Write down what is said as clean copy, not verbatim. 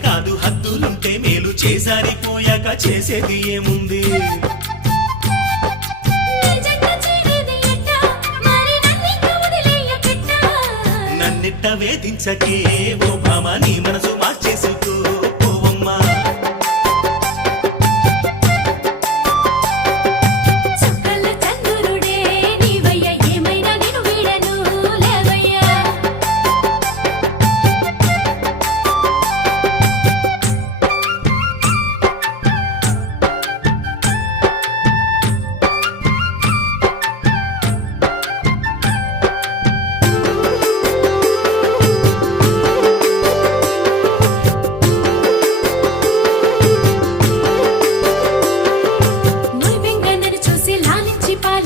కాదు హద్దులుంటే మేలు చేసారిపోయాక చేసేది ఏముంది నన్నిట్ట వేధించకే ఓ భామ నీ మనసు మార్చే